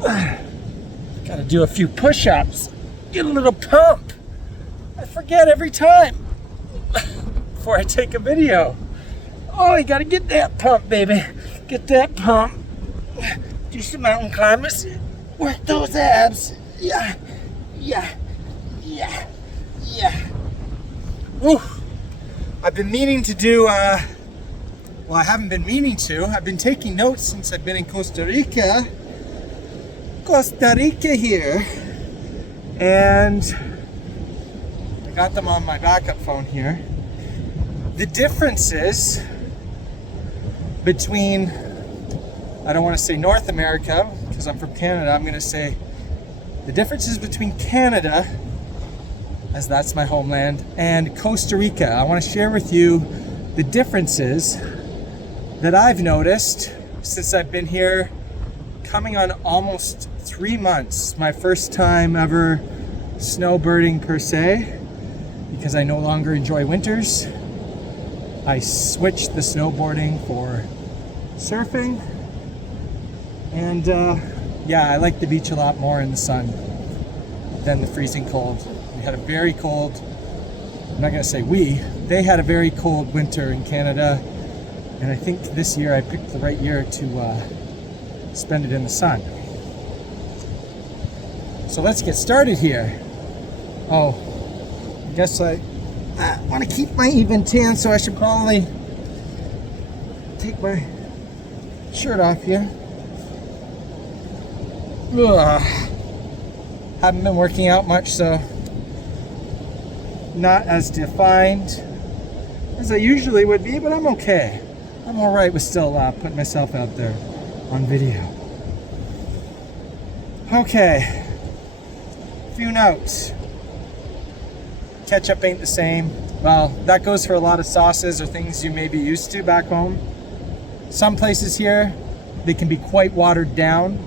Gotta do a few push-ups. Get a little pump. I forget every time before I take a video. Oh, you gotta get that pump, baby. Get that pump. Do some mountain climbers. Work those abs. Yeah. Woo. I've been meaning to do, well, I haven't been meaning to. I've been taking notes since I've been in Costa Rica. Costa Rica here. And I got them on my backup phone here. The differences between, I don't want to say North America, because I'm from Canada, I'm going to say the differences between Canada, as that's my homeland, and Costa Rica. I want to share with you the differences that I've noticed since I've been here, coming on almost 3 months. My first time ever snowbirding per se, because I no longer enjoy winters. I switched the snowboarding for surfing, and yeah, I like the beach a lot more in the sun than the freezing cold. We had a very cold, I'm not gonna say they had a very cold winter in Canada, and I think this year I picked the right year to spend it in the sun. So let's get started here. Oh, I guess I want to keep my even tan, so I should probably take my shirt off here. Ugh. Haven't been working out much, so not as defined as I usually would be, but I'm okay. I'm all right with still putting myself out there on video. Okay, few notes. Ketchup ain't the same. Well, that goes for a lot of sauces or things you may be used to back home. Some places here, they can be quite watered down.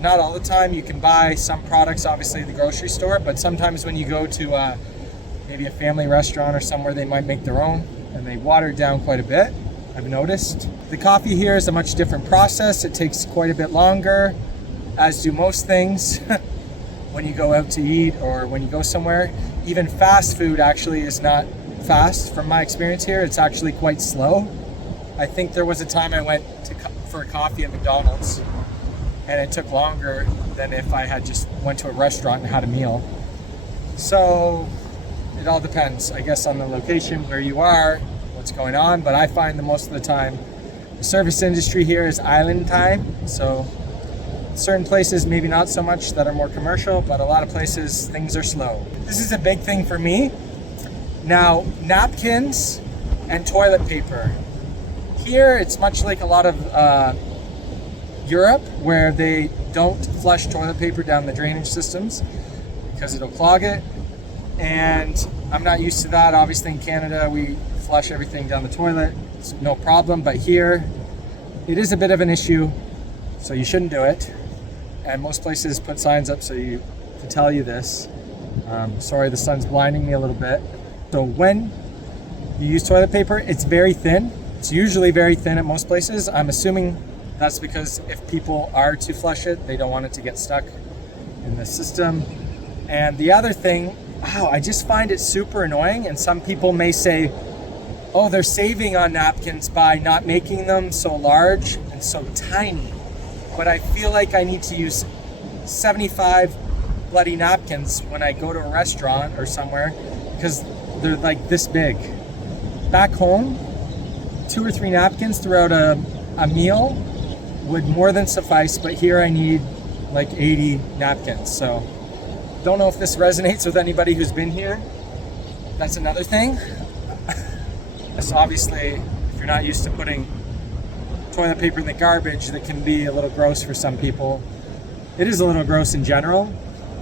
Not all the time. You can buy some products, obviously, at the grocery store, but sometimes when you go to maybe a family restaurant or somewhere, they might make their own, and they water it down quite a bit, I've noticed. The coffee here is a much different process. It takes quite a bit longer, as do most things when you go out to eat or when you go somewhere. Even fast food actually is not fast from my experience here. It's actually quite slow. I think there was a time I went for a coffee at McDonald's, and it took longer than if I had just went to a restaurant and had a meal. So it all depends, I guess, on the location, where you are, what's going on. But I find that most of the time the service industry here is island time. So certain places maybe not so much that are more commercial, but a lot of places things are slow. This is a big thing for me. Now, napkins and toilet paper. Here it's much like a lot of Europe, where they don't flush toilet paper down the drainage systems because it'll clog it, and I'm not used to that. Obviously in Canada we flush everything down the toilet, it's no problem, but here it is a bit of an issue, so you shouldn't do it. And most places put signs up to tell you this. Sorry, the sun's blinding me a little bit. So when you use toilet paper, it's very thin. It's usually very thin at most places. I'm assuming that's because if people are to flush it, they don't want it to get stuck in the system. And the other thing, wow, I just find it super annoying. And some people may say, oh, they're saving on napkins by not making them so large and so tiny. But I feel like I need to use 75 bloody napkins when I go to a restaurant or somewhere, because they're like this big. Back home, 2 or 3 napkins throughout a meal would more than suffice, but here I need like 80 napkins. So don't know if this resonates with anybody who's been here. That's another thing. So obviously, if you're not used to putting toilet paper in the garbage, that can be a little gross for some people. It is a little gross in general.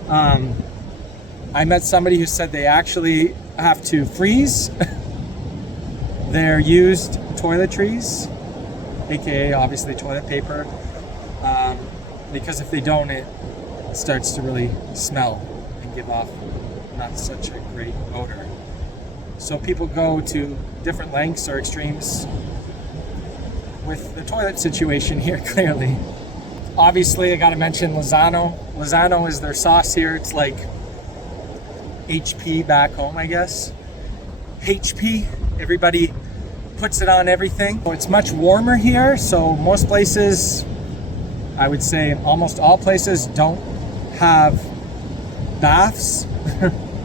I met somebody who said they actually have to freeze their used toiletries, aka obviously toilet paper, because if they don't, it starts to really smell and give off not such a great odor. So people go to different lengths or extremes with the toilet situation here, clearly. Obviously, I gotta mention Lozano. Lozano is their sauce here. It's like HP back home, I guess. HP, everybody puts it on everything. It's much warmer here, so most places, I would say almost all places, don't have baths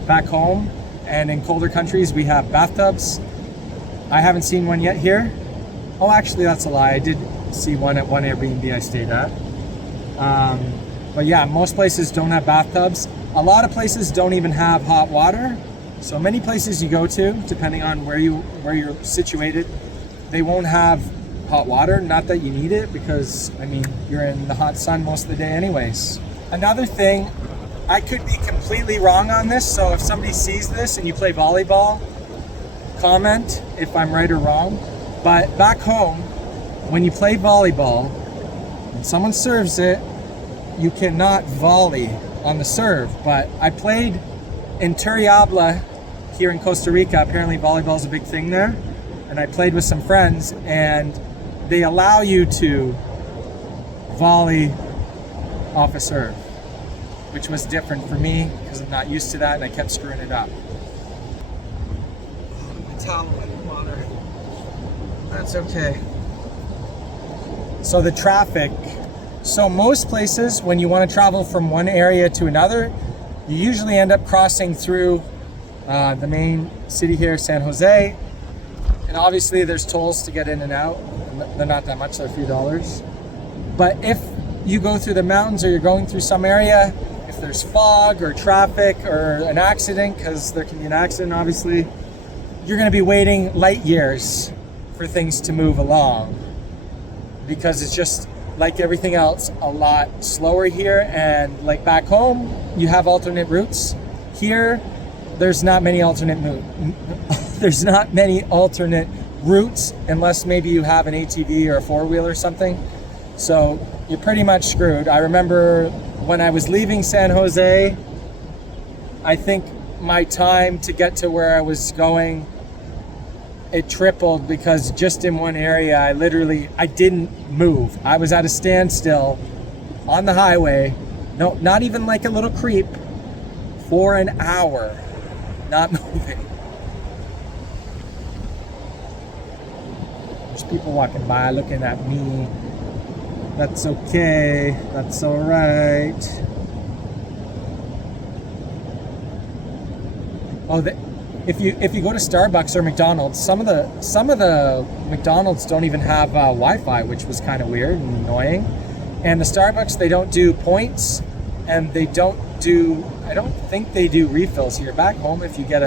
back home. And in colder countries, we have bathtubs. I haven't seen one yet here. Oh, actually, that's a lie. I did see one at one Airbnb I stayed at. But yeah, most places don't have bathtubs. A lot of places don't even have hot water. So many places you go to, depending on where you're situated, they won't have hot water. Not that you need it, because I mean, you're in the hot sun most of the day anyways. Another thing, I could be completely wrong on this, so if somebody sees this and you play volleyball, comment if I'm right or wrong. But back home, when you play volleyball, when someone serves it, you cannot volley on the serve. But I played in Turrialba here in Costa Rica. Apparently volleyball is a big thing there. And I played with some friends, and they allow you to volley off a serve, which was different for me because I'm not used to that, and I kept screwing it up. My towel in water. That's okay. So the traffic. So most places, when you want to travel from one area to another, you usually end up crossing through the main city here, San Jose. And obviously there's tolls to get in and out. They're not that much, they're a few dollars. But if you go through the mountains, or you're going through some area, if there's fog or traffic or an accident, because there can be an accident obviously, you're going to be waiting light years for things to move along, because it's just like everything else, a lot slower here. And like back home, you have alternate routes. Here, there's not many alternate routes unless maybe you have an ATV or a four-wheel or something. So you're pretty much screwed. I remember when I was leaving San Jose, I think my time to get to where I was going, it tripled, because just in one area, I didn't move. I was at a standstill on the highway. No, not even like a little creep, for an hour, not moving. There's people walking by looking at me. That's okay. That's all right. Oh, if you go to Starbucks or McDonald's, some of the McDonald's don't even have Wi-Fi, which was kind of weird and annoying. And the Starbucks, they don't do points, and I don't think they do refills here. Back home, if you get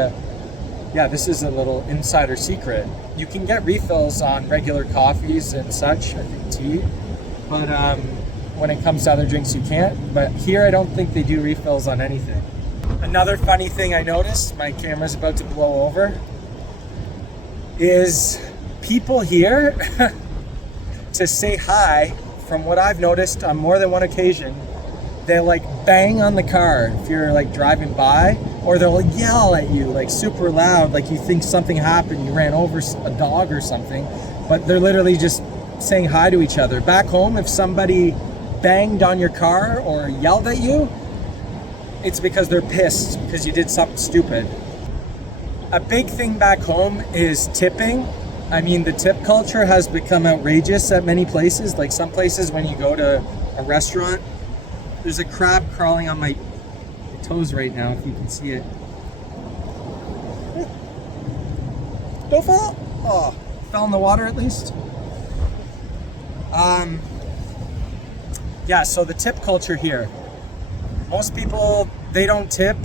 this is a little insider secret. You can get refills on regular coffees and such, I think tea. But when it comes to other drinks, you can't. But here, I don't think they do refills on anything. Another funny thing I noticed, my camera's about to blow over, is people here, to say hi, from what I've noticed on more than one occasion, they'll like bang on the car if you're like driving by, or they'll yell at you like super loud, like you think something happened, you ran over a dog or something, but they're literally just saying hi to each other. Back home, if somebody banged on your car or yelled at you, it's because they're pissed because you did something stupid. A big thing back home is tipping. I mean, the tip culture has become outrageous at many places. Like some places, when you go to a restaurant, there's a crab crawling on my toes right now, if you can see it. Don't fall. Oh, fell in the water at least. Yeah, so the tip culture here. Most people, they don't tip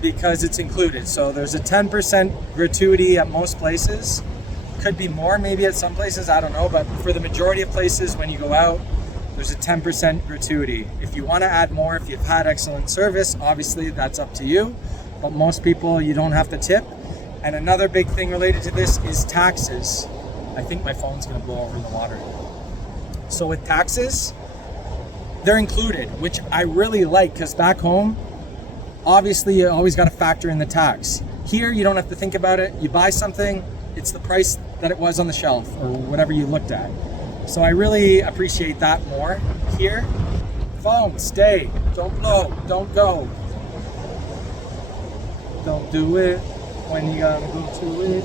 because it's included. So there's a 10% gratuity at most places. Could be more maybe at some places, I don't know. But for the majority of places, when you go out, there's a 10% gratuity. If you want to add more, if you've had excellent service, obviously that's up to you. But most people, you don't have to tip. And another big thing related to this is taxes. I think my phone's gonna blow over in the water. So with taxes, they're included, which I really like, because back home, obviously you always got to factor in the tax. Here, you don't have to think about it. You buy something, it's the price that it was on the shelf or whatever you looked at. So I really appreciate that more here. Phone, stay. Don't blow. Don't go. Don't do it when you gotta go to it.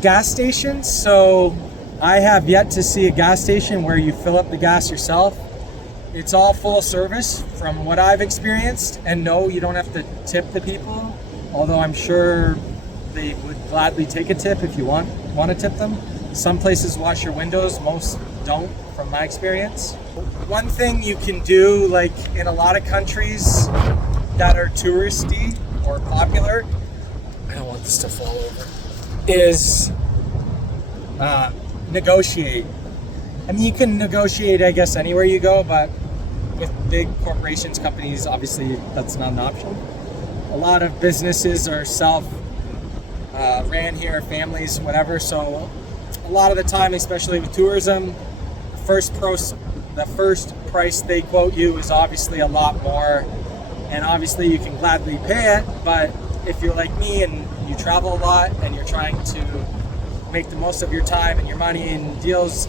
Gas stations. So I have yet to see a gas station where you fill up the gas yourself. It's all full service from what I've experienced. And no, you don't have to tip the people, although I'm sure they would gladly take a tip if you want to tip them. Some places wash your windows, most don't, from my experience. One thing you can do, like in a lot of countries that are touristy or popular, I don't want this to fall over, is negotiate. I mean, you can negotiate, I guess, anywhere you go, but with big corporations, companies, obviously that's not an option. A lot of businesses are ran here, families, whatever, so a lot of the time, especially with tourism, the first price they quote you is obviously a lot more, and obviously you can gladly pay it, but if you're like me and you travel a lot and you're trying to make the most of your time and your money and deals,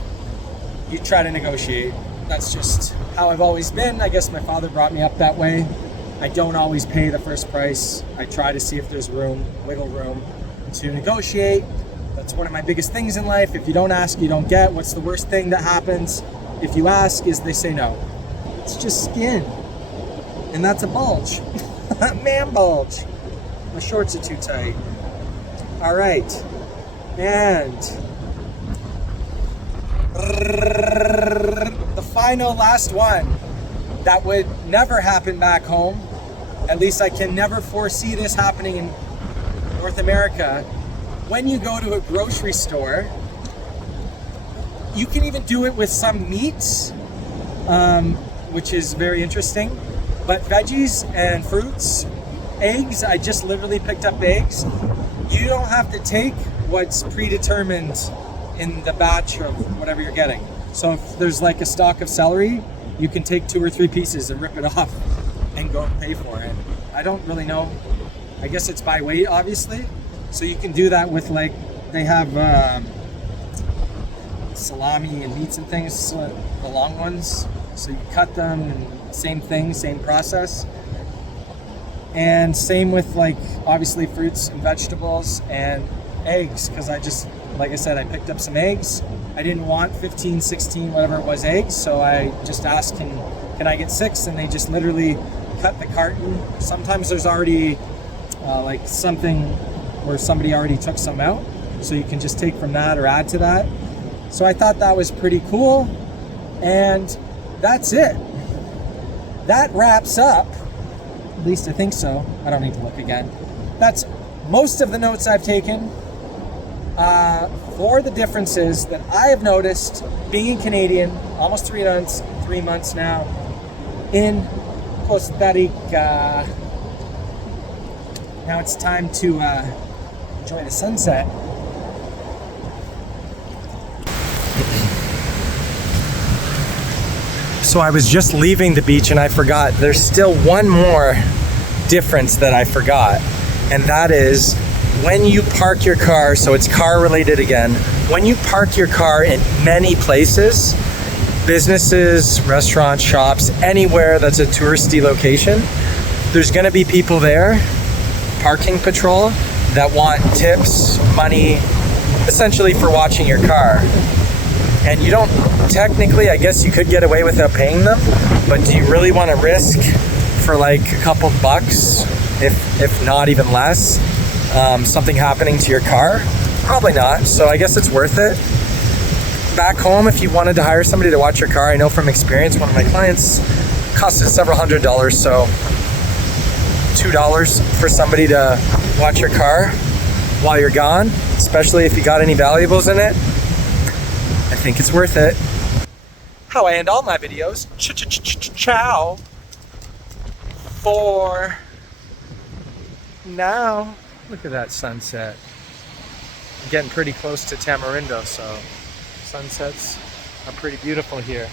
you try to negotiate. That's just how I've always been. I guess my father brought me up that way. I don't always pay the first price. I try to see if there's wiggle room to negotiate. That's one of my biggest things in life. If you don't ask, you don't get. What's the worst thing that happens if you ask is they say no. It's just skin. And that's a bulge. Man bulge. My shorts are too tight. All right. And the final last one that would never happen back home. At least I can never foresee this happening in North America. When you go to a grocery store, you can even do it with some meats, which is very interesting. But veggies and fruits, eggs, I just literally picked up eggs. You don't have to take what's predetermined in the batch of whatever you're getting. So if there's like a stalk of celery, you can take 2 or 3 pieces and rip it off and go and pay for it. I don't really know. I guess it's by weight, obviously. So you can do that with, like, they have salami and meats and things, the long ones. So you cut them, and same thing, same process. And same with, like, obviously fruits and vegetables and eggs, because I just, like I said, I picked up some eggs. I didn't want 15, 16, whatever it was, eggs. So I just asked, can I get 6? And they just literally cut the carton. Sometimes there's already like something where somebody already took some out, so you can just take from that or add to that. So I thought that was pretty cool, and that's it. That wraps up, at least I think so. I don't need to look again. That's most of the notes I've taken for the differences that I have noticed being Canadian, almost 3 months now, in Costa Rica. Now it's time to enjoy the sunset. So I was just leaving the beach and I forgot. There's still one more difference that I forgot, and that is when you park your car, so it's car related again, when you park your car in many places, businesses, restaurants, shops, anywhere that's a touristy location, there's gonna be people there, parking patrol, that want tips, money, essentially for watching your car. And you don't, technically, I guess you could get away without paying them, but do you really want to risk for like a couple bucks, if not even less, something happening to your car? Probably not, so I guess it's worth it. Back home, if you wanted to hire somebody to watch your car, I know from experience, one of my clients costed several $100s, so $2 for somebody to watch your car while you're gone, especially if you got any valuables in it. I think it's worth it. How I end all my videos. Ciao. For now. Look at that sunset. I'm getting pretty close to Tamarindo, so sunsets are pretty beautiful here.